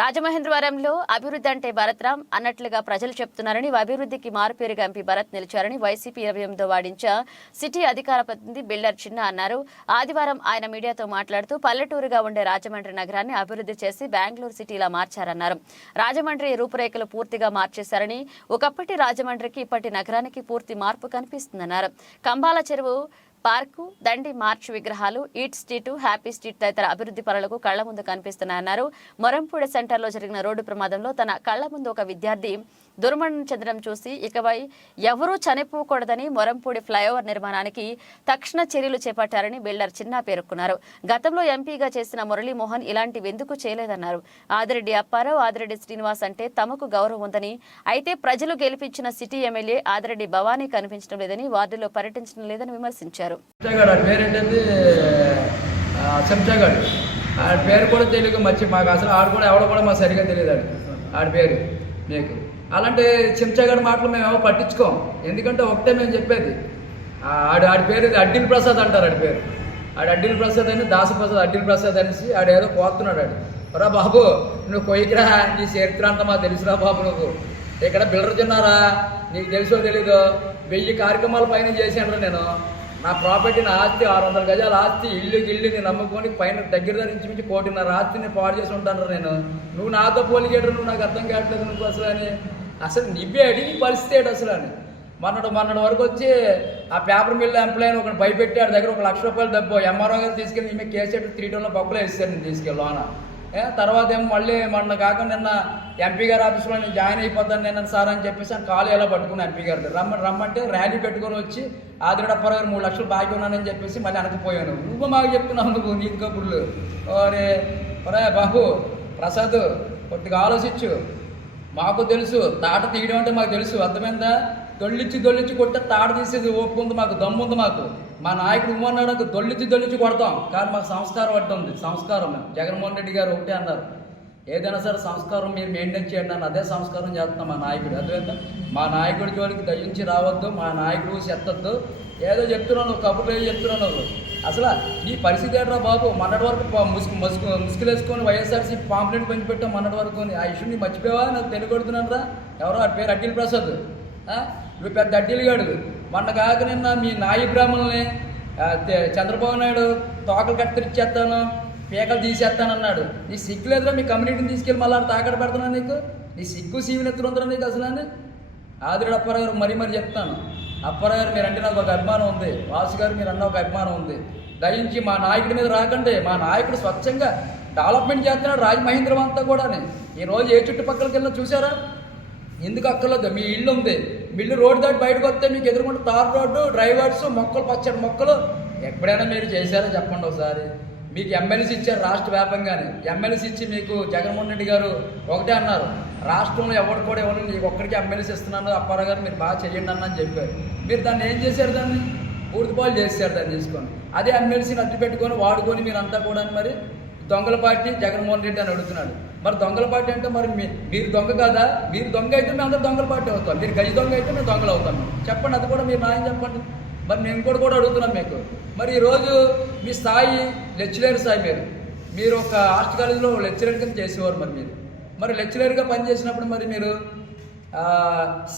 రాజమహేంద్రవరంలో అభివృద్ధి అంటే భరత్రాం అన్నట్లుగా ప్రజలు చెప్తున్నారని అభివృద్ధికి మారుపేరుగా ఎంపీ భరత్ నిలిచారని వైసీపీ ఇరవై ఎనిమిదో వాడించ సిటీ అధికార ప్రతినిధి బిల్డర్ చిన్న అన్నారు. ఆదివారం ఆయన మీడియాతో మాట్లాడుతూ పల్లెటూరుగా ఉండే రాజమండ్రి నగరాన్ని అభివృద్ధి చేసి బెంగళూరు సిటీలా మార్చారన్నారు. రాజమండ్రి రూపురేఖలు పూర్తిగా మార్చేశారని ఒకప్పటి రాజమండ్రికి ఇప్పటి నగరానికి పూర్తి మార్పు కనిపిస్తుందన్నారు. కంబాల చెరువు పార్కు దండి మార్చ్ విగ్రహాలు ఈట్ స్ట్రీట్ హ్యాపీ స్ట్రీట్ తదితర అభివృద్ధి పనులకు కళ్ళ ముందు కనిపిస్తున్నాయన్నారు. మొరంపూడి సెంటర్లో జరిగిన రోడ్డు ప్రమాదంలో తన కళ్ళ ముందు ఒక విద్యార్థి దుర్మరణం చెందడం చూసి ఇకపై ఎవరూ చనిపోకూడదని మొరంపూడి ఫ్లైఓవర్ నిర్మాణానికి తక్షణ చర్యలు చేపట్టారని బిల్డర్ చిన్న పేర్కొన్నారు. గతంలో ఎంపీగా చేసిన మురళీమోహన్ ఇలాంటివి ఎందుకు చేయలేదన్నారు. ఆదిరెడ్డి అప్పారావు ఆదిరెడ్డి శ్రీనివాస్ అంటే తమకు గౌరవం ఉందని అయితే ప్రజలు గెలిపించిన సిటీ ఎమ్మెల్యే ఆదిరెడ్డి భవానీ కనిపించడం లేదని వార్డులో పర్యటించడం లేదని విమర్శించారు. చెంచాగాడు ఆడి పేరు ఏంటంటే చెంచాగాడు ఆడి పేరు కూడా తెలియక మర్చి మాకు అసలు ఆడు కూడా ఎవడో కూడా మాకు సరిగా తెలియదు ఆడు. ఆడి పేరు మీకు అలాంటి చెంచాగాడి మాటలు మేము ఏమో పట్టించుకోం. ఎందుకంటే ఒకటే మేము చెప్పేది. ఆడు ఆడి పేరు అడ్డిల్ ప్రసాద్ అంటారు ఆడి పేరు. ఆడు అడ్డిల్ ప్రసాద్ అని దాసప్రసాద్ అడ్డిల్ ప్రసాద్ అనేసి ఆడు ఏదో కోతున్నాడు ఆడు. రా బాబు నువ్వు కొయ్యకిరా నీ చరిత్ర అంతా మాకు తెలుసురా బాబు నువ్వు. ఇక్కడ బిల్డర్ తిన్నారా? నీకు తెలుసో తెలీదో? వెయ్యి కార్యక్రమాల పైన చేశాను నేను. నా ప్రాపర్టీ నా ఆస్తి ఆరు వందల గజాల ఆస్తి ఇల్లు గిల్లు నేను నమ్ముకొని పైన దగ్గర నుంచి మించి కోటిన్నర ఆస్తిని పాడు చేసి ఉంటాను నేను. నువ్వు నాతో పోలిగేటర్ నువ్వు నాకు అర్థం కావట్లేదు నువ్వు అసలు అని. అసలు నువ్వే అడిగి పరిస్థితి ఏంటి అసలు అని. మొన్నటి మొన్నటి వరకు వచ్చి ఆ పేపర్ మిల్ ఎంప్లాయీని ఒకటి భయపెట్టి ఆడి దగ్గర ఒక లక్ష రూపాయలు డబ్బు ఎంఆర్ఓ గారు తీసుకెళ్ళి ఈమె కేసెట్ త్రీ టౌన్లో పప్పులో వేసాను నేను తీసుకెళ్ళి లోన. తర్వాత ఏమో మళ్ళీ మొన్న కాక నిన్న ఎంపీ గారి ఆఫీస్లో నేను జాయిన్ అయిపోతాను నిన్న సార్ అని చెప్పేసి ఆయన కాలు ఎలా పట్టుకున్నాను ఎంపీ గారి రమ్మ రమ్మంటే ర్యాలీ పెట్టుకొని వచ్చి ఆదిరడప్ప గారు మూడు లక్షలు బాకీ ఉన్నానని చెప్పేసి మళ్ళీ అనకపోయాను నువ్వు మాకు చెప్తున్నావు నువ్వు నీతి కబుర్లు ఓరే ఒరే బాబు ప్రసాద్ కొద్దిగా ఆలోచించు. మాకు తెలుసు తాట తీయడం అంటే మాకు తెలుసు. అర్థమైందా? దొల్లిచ్చి దొల్లిచ్చి కొట్టే తాడు తీసేది ఓపిక ఉంది మాకు దమ్ము ఉంది మాకు. మా నాయకుడు ఉమ్మన్నాడు దొల్లిచ్చి దొల్లిచ్చి కొడతాం. కానీ మాకు సంస్కారం అడ్డు ఉంది. సంస్కారం జగన్మోహన్ రెడ్డి గారు ఒకటే అన్నారు. ఏదైనా సరే సంస్కారం మీరు మెయింటైన్ చేయండి అని అదే సంస్కారం చేస్తున్నాం మా నాయకుడు. అర్థమైందా? మా నాయకుడి జోలికి దయించి రావద్దు మా నాయకుడు చెత్తద్దు ఏదో చెప్తున్నాను కబుర్లు ఏదో చెప్తున్నాను. అసలు ఈ పరిస్థితి ఏంట్రా బాబు? మొన్నటి వరకు ముసుగు ముసుగు ముసుగులేసుకొని వైఎస్ఆర్సీ పాంప్లెట్ పంచిపెట్టాం మొన్నటి వరకు. అని. ఆ ఇష్యూని మర్చిపోయావా? నాకు తెలియకొడుతున్నాను రా ఎవరో ఆ పేరు అఖిల్ ప్రసాద్. ఆ? నువ్వు పెద్ద అడ్డిలుగాడు. మొన్న కాక నిన్న మీ నాయి బ్రాహ్మణుల్ని చంద్రబాబు నాయుడు తోకలు కత్తిరిచ్చేస్తాను పీకలు తీసేస్తానన్నాడు నీ సిగ్గు లేదురా మీ కమ్యూనిటీని తీసుకెళ్ళి మళ్ళీ తాకడ పెడుతున్నా నీకు? నీ సిగ్గు సీవిని ఎత్తులుందరా నీకు అసలు అని? ఆదిరుడు అప్పారావు గారు మరీ మరీ చెప్తాను. అప్పారావు గారు మీరంటే నాకు ఒక అభిమానం ఉంది. వాసు గారు మీరు అన్న ఒక అభిమానం ఉంది. దయించి మా నాయకుడి మీద రాకండి. మా నాయకుడు స్వచ్ఛంగా డెవలప్మెంట్ చేస్తున్నాడు రాజమహేంద్రం అంతా కూడా ఈ రోజు ఏ చుట్టుపక్కలకి వెళ్ళినా చూసారా ఎందుకు అక్కర్లేదు? మీ ఇల్లు ఉంది. మిల్లు రోడ్డు దాటి బయటకు వస్తే మీకు ఎదుర్కొంటే తార్ రోడ్డు డ్రైవర్స్ మొక్కలు పచ్చడి మొక్కలు. ఎప్పుడైనా మీరు చేశారో చెప్పండి ఒకసారి. మీకు ఎమ్మెల్సీ ఇచ్చారు రాష్ట్ర వ్యాపంగానే ఎమ్మెల్సీ ఇచ్చి మీకు జగన్మోహన్ రెడ్డి గారు ఒకటే అన్నారు. రాష్ట్రంలో ఎవరు కూడా ఎవరు నీకు ఒక్కడికి ఎమ్మెల్సీ ఇస్తున్నాను అప్పారావు గారు మీరు బాగా చేయండి అన్న అని చెప్పారు. మీరు దాన్ని ఏం చేశారు దాన్ని? పూర్తి పాలు చేశారు దాన్ని తీసుకొని. అదే ఎమ్మెల్సీని అడ్డు పెట్టుకొని వాడుకొని మీరంతా కూడా మరి దొంగల పార్టీ జగన్మోహన్ రెడ్డి అని అడుగుతున్నాడు. మరి దొంగల పార్టీ అంటే మరి మీ- మీరు దొంగ కాదా? మీరు దొంగ అయితే మేము అందరూ దొంగల పార్టీ అవుతాం. మీరు గజ దొంగ అయితే మేము దొంగలు అవుతాం. చెప్పండి అది కూడా మీరు న్యాయం చెప్పండి. మరి మేము కూడా కూడా అడుగుతున్నాం మీకు. మరి ఈరోజు మీ స్థాయి లెక్చరర్ స్థాయి మీరు. మీరు ఒక ఆర్ట్స్ కాలేజీలో లెక్చరర్ కింద చేసేవారు మరి మీరు. మరి లెక్చరర్గా పనిచేసినప్పుడు మరి మీరు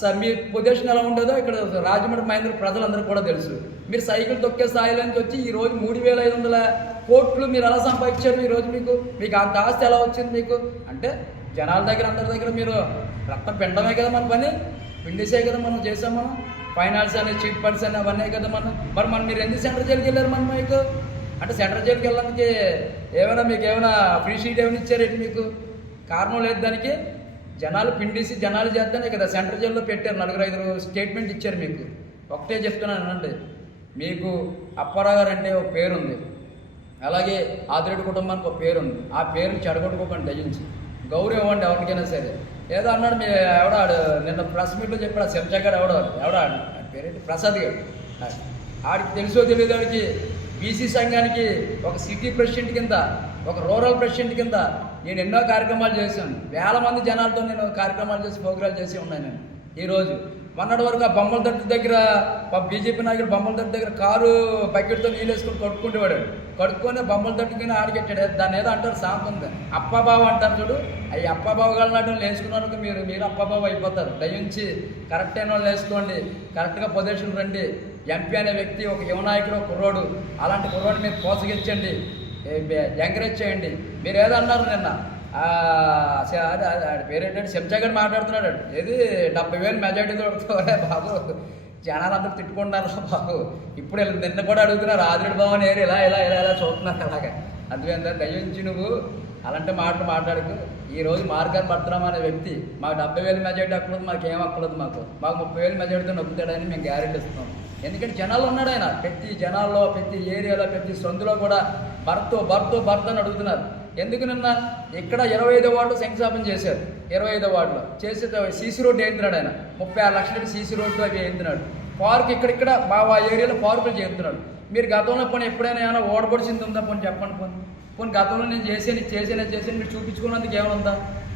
స- మీ పొజిషన్ ఎలా ఉండదో ఇక్కడ రాజమండ్రి మహేంద్ర ప్రజలందరూ కూడా తెలుసు. మీరు సైకిల్ తొక్కే స్థాయిలోంచి వచ్చి ఈ రోజు మూడు వేల ఐదు వందల కోట్లు మీరు ఎలా సంపాదించారు ఈరోజు మీకు? మీకు అంత ఆస్తి ఎలా వచ్చింది మీకు? అంటే జనాల దగ్గర అందరి దగ్గర మీరు రక్తం పిండమే కదా మన పని? పిండిసే కదా మనం చేసాం మనం. ఫైనాన్స్ అని చీట్ ఫండ్స్ అని అవన్నీ కదా మనం. మరి మనం మీరు ఎందుకు సెంట్రల్ జైలుకి వెళ్ళారు మన మీకు? అంటే సెంట్రల్ జైలుకి వెళ్ళడానికి ఏమైనా మీకు ఏమైనా ఫ్రీ షీట్ ఏమైనా ఇచ్చారేంటి మీకు? కారణం లేదు దానికి. జనాలు పిండిసి జనాలు చేద్దానే కదా సెంట్రల్ జైల్లో పెట్టారు. నలుగురు ఐదు స్టేట్మెంట్ ఇచ్చారు మీకు. ఒకటే చెప్తున్నాను అనండి. మీకు అప్పారావు గారు అంటే ఒక పేరు ఉంది అలాగే ఆదిరెడ్డి కుటుంబానికి ఒక పేరుంది. ఆ పేరుని చెడగొట్టుకోకండి దయించి గౌరవం ఇవ్వండి ఎవరికైనా సరే. ఏదో అన్నాడు మీ ఎవడాడు నిన్న ప్రెస్ మీట్లో చెప్పాడు శంషాగాడు ఎవడో ఎవడాడు పేరేంటి? ప్రసాద్ గారు. ఆడికి తెలుసో తెలియదు ఆడికి బీసీ సంఘానికి ఒక సిటీ ప్రెసిడెంట్ కింద ఒక రూరల్ ప్రెసిడెంట్ కింద నేను ఎన్నో కార్యక్రమాలు చేశాను. వేల మంది జనాలతో నేను కార్యక్రమాలు చేసి ప్రోగ్రాలు చేసి ఉన్నాను నేను. ఈరోజు మొన్నటి వరకు ఆ బొమ్మల తట్టు దగ్గర బీజేపీ నాయకుడు బొమ్మల తట్టు దగ్గర కారు బకెట్తో నీళ్ళు వేసుకుని కడుక్కుంటేవాడు కడుక్కొని బొమ్మల తట్టుకుని ఆడికెట్టాడు. దాన్ని ఏదో అంటారు సాంప్ ఉంది. అప్పాబావ అంటారు చూడు. అవి అప్పాబావ గారు లేచుకున్నందుకు మీరు మీరు అప్పాబావ అయిపోతారు. దయించి కరెక్ట్ అయిన వాళ్ళు వేసుకోండి. కరెక్ట్గా పొజిషన్ రండి. ఎంపీ అనే వ్యక్తి ఒక యువనాయకుడు ఒక కుర్రోడు. అలాంటి కుర్రోడు మీరు ప్రోత్సహించండి. ఎంకరేజ్ చేయండి. మీరు ఏదో అన్నారు నిన్న. ఆడి పేరు శంషాగడ్ మాట్లాడుతున్నాడు ఏది? డెబ్బై వేలు మెజార్టీ దొరుకుతారే బాబు. జనాలందరూ తిట్టుకుంటున్నారు బాబు. ఇప్పుడు నిన్న కూడా అడుగుతున్నారు ఆదిరుడు భవన్ ఏరి ఇలా ఇలా ఇలా ఇలా చూస్తున్నారు అలాగే. అందుకే దయించి నువ్వు అలాంటి మాటలు మాట్లాడుకు. ఈ రోజు మార్గాన్ని పడుతున్నాం అనే వ్యక్తి. మాకు డెబ్బై వేలు మెజార్టీ అక్కడదు మాకు ఏం అక్కడదు మాకు. మాకు ముప్పై వేలు మెజార్టీతో నొప్పుతాడని మేము గ్యారెంటీ ఇస్తున్నాం. ఎందుకంటే జనాలు ఉన్నాడు ఆయన. ప్రతి జనాల్లో ప్రతి ఏరియాలో ప్రతి సందులో కూడా భర్త భర్త భర్త అని అడుగుతున్నారు. ఎందుకు నిన్న? ఇక్కడ ఇరవై ఐదో వార్డు శంకుస్థాపన చేశారు. ఇరవై ఐదో వార్డులో చేసి సీసీ రోడ్డు వేయించినాడు ఆయన. ముప్పై ఆరు లక్షలకి సీసీ రోడ్డు అవి వేయించినాడు పార్క్ ఇక్కడిక్కడ మా ఏరియాలో పార్కులు చేస్తున్నాడు మీరు గతంలో పోనీ ఎప్పుడైనా ఏమైనా ఓడబడిచింది ఉందా పోనీ చెప్పండి పోనీ. పోనీ గతంలో నేను చేసాను చేసాను చేసాను మీరు చూపించుకున్నందుకు ఏమైనా ఉందా?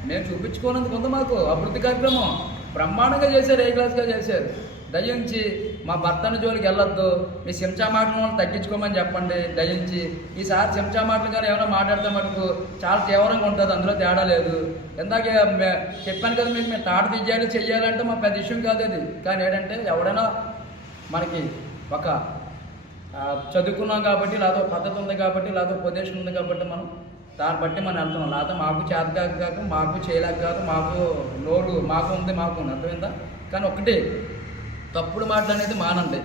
మేము చూపించుకున్నందుకు ఉంది మాకు? అభివృద్ధి కార్యక్రమం. బ్రహ్మాండంగా చేశారు ఏ క్లాస్గా చేశారు? దయించి మా భర్తను జోలికి వెళ్ళొద్దు. మీ చెంచా మాటలను తగ్గించుకోమని చెప్పండి దయించి. ఈసారి చెంచా మాటలు కానీ ఏమైనా మాట్లాడితే మనకు చాలా తీవ్రంగా ఉంటుంది అందులో తేడా లేదు. ఇందాక మే- చెప్పాను కదా మీకు మేము తాట తీయాలి చెయ్యాలంటే మా పెద్ద విషయం కాదు అది. కానీ ఏంటంటే ఎవడైనా మనకి ఒక చదువుకున్నాం కాబట్టి లేకపోతే పద్ధతి ఉంది కాబట్టి లేకపోతే ఒక ఉంది కాబట్టి మనం దాన్ని బట్టి మనం వెళ్తున్నాం. లేకపోతే మాకు చేత కాక కాక మాకు చేయలేక కాదు మాకు నోరు మాకు ఉంది మాకు ఉంది. అర్థమైందా? కానీ ఒకటి తప్పుడు మాటలు అనేది మానండి.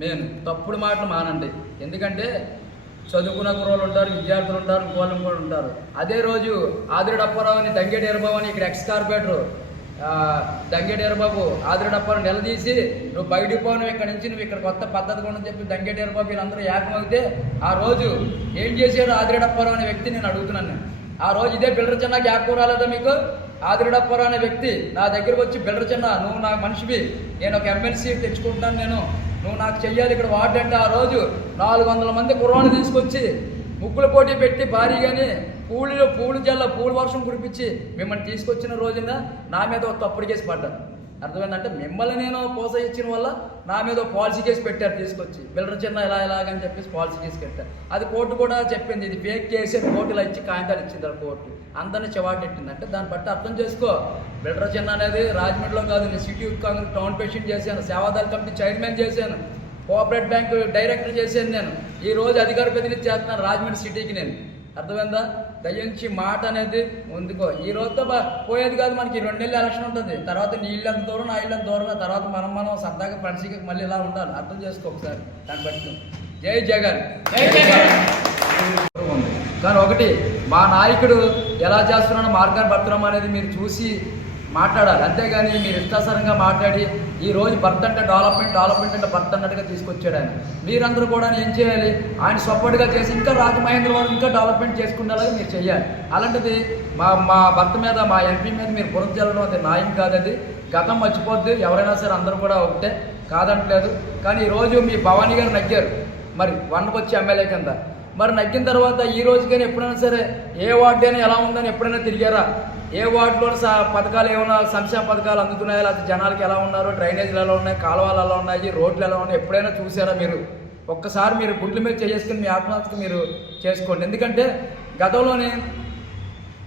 మెయిన్ తప్పుడు మాటలు మానండి. ఎందుకంటే చదువుకున్న కుర్రోళ్ళు ఉంటారు విద్యార్థులు ఉంటారు ఇంకోళ్ళు కూడా ఉంటారు. అదే రోజు ఆదిరెడ్డి అని దంగేటి ఎరబాబు అని ఇక్కడ ఎక్స్ కార్పొరేటర్ దంగేటి ఎరబాబు ఆదిరెడ్డి అప్పారావు నిలదీసి నువ్వు బయటికి పోను ఇక్కడ నుంచి నువ్వు ఇక్కడ కొత్త పద్ధతి కూడా చెప్పి దంగేటి ఎరబాబు వీళ్ళందరూ ఏకమవుతే ఆ రోజు ఏం చేశాడు ఆదిరెడ్డి అప్పారావు అనే వ్యక్తి నేను అడుగుతున్నాను ఆ రోజు ఇదే బిల్డర్ చిన్న గ్యాప్ రాలేదా మీకు? ఆదిరెడ్డప్పారావు అనే వ్యక్తి నా దగ్గరకు వచ్చి బిల్డర్ చిన్న నువ్వు నా మనిషివి. నేను ఒక ఎమ్మెల్సీ తెచ్చుకుంటున్నాను నేను. నువ్వు నాకు చెయ్యాలి. ఇక్కడ వార్డు అంటే ఆ రోజు నాలుగు వందల మంది కుర్రాన్ని తీసుకొచ్చి ముగ్గుల పోటీ పెట్టి భారీగాని పూలు పూలు జల్ల పూల వర్షం కురిపించి మిమ్మల్ని తీసుకొచ్చిన రోజున నా మీద ఒక తప్పుడు కేసు పడ్డాను అర్థమైందంటే మిమ్మల్ని నేను ప్రోత్సహించిన వల్ల నా మీద పాలసీ కేసు పెట్టారు తీసుకొచ్చి. బిల్డర్ చిన్న ఇలా ఇలాగని చెప్పేసి పాలసీ కేసు పెట్టారు అది కోర్టు కూడా చెప్పింది ఇది ఫేక్ కేసే కోర్టులో ఇచ్చి కాగితాలు ఇచ్చింది ఆ కోర్టు. అందరినీ చివాటెట్టింది అంటే దాన్ని బట్టి అర్థం చేసుకో. బిల్డర్ చిన్న అనేది రాజమండ్రిలో కాదు నేను సిటీ కాంగ్రెస్ టౌన్ ప్రెసిడెంట్ చేశాను సేవాదాల కమిటీ చైర్మన్ చేశాను కోఆపరేట్ బ్యాంక్ డైరెక్టర్ చేశాను నేను. ఈ రోజు అధికార ప్రతినిధి చేస్తున్నాను రాజమండ్రి సిటీకి నేను. అర్థమైందా? దయించి మాట అనేది ముందుకో. ఈ రోజుతో పోయేది కాదు మనకి. రెండు నెలలు ఎలక్షన్ ఉంటుంది. తర్వాత నీ ఇల్లు ఎంత దూరం నా ఇల్లు ఎంత దూరం తర్వాత మనం మనం సరదాగా ఫ్రెండ్స్కి మళ్ళీ ఇలా ఉండాలి. అర్థం చేసుకో ఒకసారి. దాన్ని బట్టి జై జగన్. కానీ ఒకటి మా నాయకుడు ఎలా చేస్తున్నాడో మార్గాన్ని పడుతున్నాం అనేది మీరు చూసి మాట్లాడాలి. అంతేగాని మీరు ఇష్టాసరంగా మాట్లాడి ఈ రోజు భర్త అంటే డెవలప్మెంట్ డెవలప్మెంట్ అంటే భర్త అన్నట్టుగా తీసుకొచ్చాడు ఆయన. మీరందరూ కూడా ఏం చేయాలి? ఆయన సపోర్ట్గా చేసి ఇంకా రాజమహేంద్ర వారు ఇంకా డెవలప్మెంట్ చేసుకునేలాగా మీరు చేయాలి అలాంటిది మా మా భర్త మీద మా ఎంపీ మీద మీరు బురద చల్లడం అది న్యాయం కాదది. గతం మర్చిపోద్ది. ఎవరైనా సరే అందరూ కూడా ఒకటే. కాదంటలేదు. కానీ ఈరోజు మీ భవానీ గారు నగ్గారు. మరి వండకొచ్చి వచ్చి ఎమ్మెల్యే కింద. మరి నగ్గిన తర్వాత ఈ రోజుకైనా ఎప్పుడైనా సరే ఏ వార్డు అయినా ఎలా ఉందని ఎప్పుడైనా తిరిగారా? ఏ వార్డులో పథకాలు ఏమైనా సంక్షేమ పథకాలు అందుతున్నాయా? లేకపోతే జనాలకి ఎలా ఉన్నారు? డ్రైనేజీలు ఎలా ఉన్నాయి? కాలువలు ఎలా ఉన్నాయి? రోడ్లు ఎలా ఉన్నాయి? ఎప్పుడైనా చూసారా మీరు? ఒక్కసారి మీరు గుడ్ల మీద చేసుకుని మీ ఆత్మహత్యకు మీరు చేసుకోండి. ఎందుకంటే గతంలోనే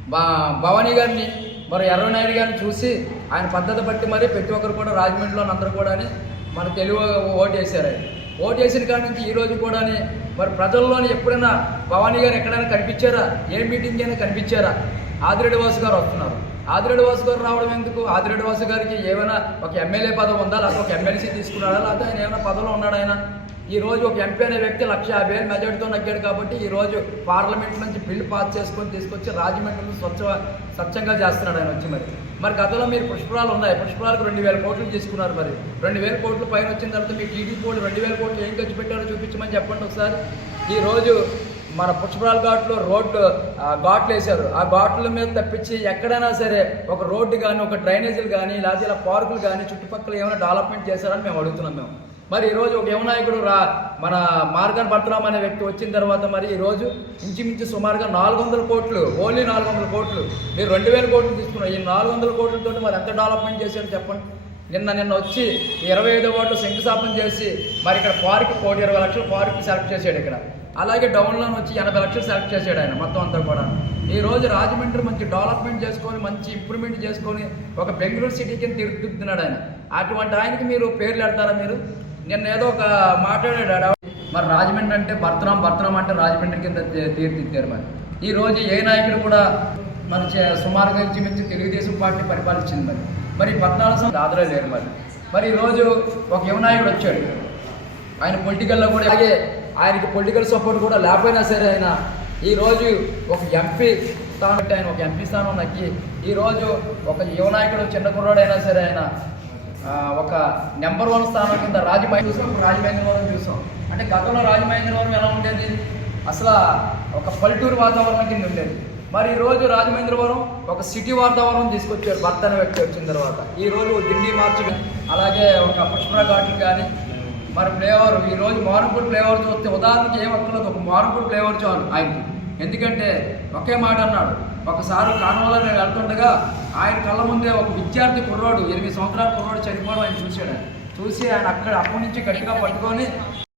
బా భవానీ గారిని మరి ఎర్రనాయుడు గారిని చూసి ఆయన పద్ధతి బట్టి మరి ప్రతి ఒక్కరు కూడా రాజమండ్రిలో అందరూ కూడా మన తెలుగు ఓటు వేశారు ఆయన. ఓటు వేసిన కాడి నుంచి ఈ రోజు కూడా మరి ప్రజల్లోని ఎప్పుడైనా భవానీ గారు ఎక్కడైనా కనిపించారా? ఏ మీటింగ్ అయినా కనిపించారా? ఆదిరెడ్డి వాసు గారు వస్తున్నారు. ఆదిరెడ్డి వాసు గారు రావడం ఎందుకు? ఆదిరెడ్డి వాసు గారికి ఏమైనా ఒక ఎమ్మెల్యే పదవి ఉందా? లేకపోతే ఒక ఎమ్మెల్సీ తీసుకున్నాడా? లేకపోతే ఆయన ఏమైనా పదవిలో ఉన్నాడా ఆయన? ఈ రోజు ఒక ఎంపీ అనే వ్యక్తి లక్ష యాభై వేలు మెజార్టీతో నగ్గాడు కాబట్టి ఈ రోజు పార్లమెంట్ నుంచి బిల్లు పాస్ చేసుకొని తీసుకొచ్చి రాజమండ్రి స్వచ్ఛ స్వచ్ఛంగా చేస్తున్నాడు ఆయన వచ్చి మరి. మరి గతంలో మీరు పుష్పరాలు ఉన్నాయి. పుష్పరాలకు రెండు వేల కోట్లు తీసుకున్నారు మరి. రెండు వేల కోట్లు పైన వచ్చిన తర్వాత మీ టీడీపీ వాళ్ళు రెండు వేల కోట్లు ఏం ఖర్చు పెట్టారో చూపించమని చెప్పండి ఒకసారి. ఈ రోజు మన పుష్పరాల ఘాట్లో రోడ్లు ఘాట్లు వేశారు. ఆ ఘాట్ల మీద తప్పించి ఎక్కడైనా సరే ఒక రోడ్డు కానీ ఒక డ్రైనేజీలు కానీ లేకపోతే ఇలా పార్కులు కానీ చుట్టుపక్కల ఏమైనా డెవలప్మెంట్ చేశారని మేము అడుగుతున్నాం మేము. మరి ఈరోజు ఒక యువనాయకుడు రా మన మార్గన్ భర్తరామ్ అనే వ్యక్తి వచ్చిన తర్వాత మరి ఈరోజు ఇంచుమించు సుమారుగా నాలుగు వందల కోట్లు ఓన్లీ నాలుగు వందల కోట్లు. మీరు రెండు వేల కోట్లు తీసుకున్నారు. ఈ నాలుగు వందల కోట్లతో మరి ఎంత డెవలప్మెంట్ చేశారు చెప్పండి? నిన్న నిన్న వచ్చి ఇరవై ఐదో వార్డు శంకుస్థాపన చేసి మరి ఇక్కడ పార్క్ కోటి ఇరవై లక్షలు పార్క్ సెలెక్ట్ చేశాడు ఇక్కడ. అలాగే డౌన్లోన్ వచ్చి ఎనభై లక్షలు సెలెక్ట్ చేశాడు ఆయన మొత్తం అంతా కూడా. ఈ రోజు రాజమండ్రి మంచి డెవలప్మెంట్ చేసుకొని మంచి ఇంప్రూవ్మెంట్ చేసుకొని ఒక బెంగళూరు సిటీ కింద తీర్చిదిద్దుతున్నాడు ఆయన. అటువంటి ఆయనకి మీరు పేర్లు పెడతారా మీరు? నిన్న ఏదో ఒక మాట్లాడాడు మరి రాజమండ్రి అంటే భర్తరాం భర్తరాం అంటే రాజమండ్రి కింద తీ- తీర్చిదిద్దారు మరి. ఈ రోజు ఏ నాయకుడు కూడా మన చే- సుమారుగా ఇంచుమించు తెలుగుదేశం పార్టీ పరిపాలించింది మరి. మరి పద్నాలుగు సంవత్సరాలు ఆదరణ లేరు మరి. మరి ఈరోజు ఒక యువనాయకుడు వచ్చాడు. ఆయన పొలిటికల్లో కూడా అలాగే ఆయనకి పొలిటికల్ సపోర్ట్ కూడా లేకపోయినా సరే ఆయన ఈరోజు ఒక ఎంపీ స్థానం ఆయన ఒక ఎంపీ స్థానం నక్కి ఈరోజు ఒక యువ నాయకుడు చిన్న కుర్రాడైనా సరే ఆయన ఒక నెంబర్ వన్ స్థానం కింద రాజమహేంద్ర చూసాం రాజమహేంద్రవరం చూసాం. అంటే గతంలో రాజమహేంద్రవరం ఎలా ఉండేది? అసలు ఒక పల్లెటూరు వాతావరణం కింద ఉండేది. మరి ఈ రోజు రాజమహేంద్రవరం ఒక సిటీ వాతావరణం తీసుకొచ్చారు భర్త అనే వ్యక్తి వచ్చిన తర్వాత. ఈ రోజు ఢిల్లీ మార్చి అలాగే ఒక పుష్ప ఘాట్లు కానీ మరి ఫ్లేవర్ ఈ రోజు ఫ్లేవర్ చూస్తే ఉదాహరణకి ఏం అక్కర్లేదు ఒక మారుపూడి ఫ్లేవర్ చాలు ఆయనకి. ఎందుకంటే ఒకే మాట అన్నాడు ఒకసారి కానువలో నేను వెళ్తుండగా ఆయన కళ్ళ ముందే ఒక విద్యార్థి కుర్రాడు ఎనిమిది సంవత్సరాల కుర్రాడు చనిపోవడం ఆయన చూశాడు. చూసి ఆయన అక్కడ అప్పటి నుంచి గట్టిగా పట్టుకొని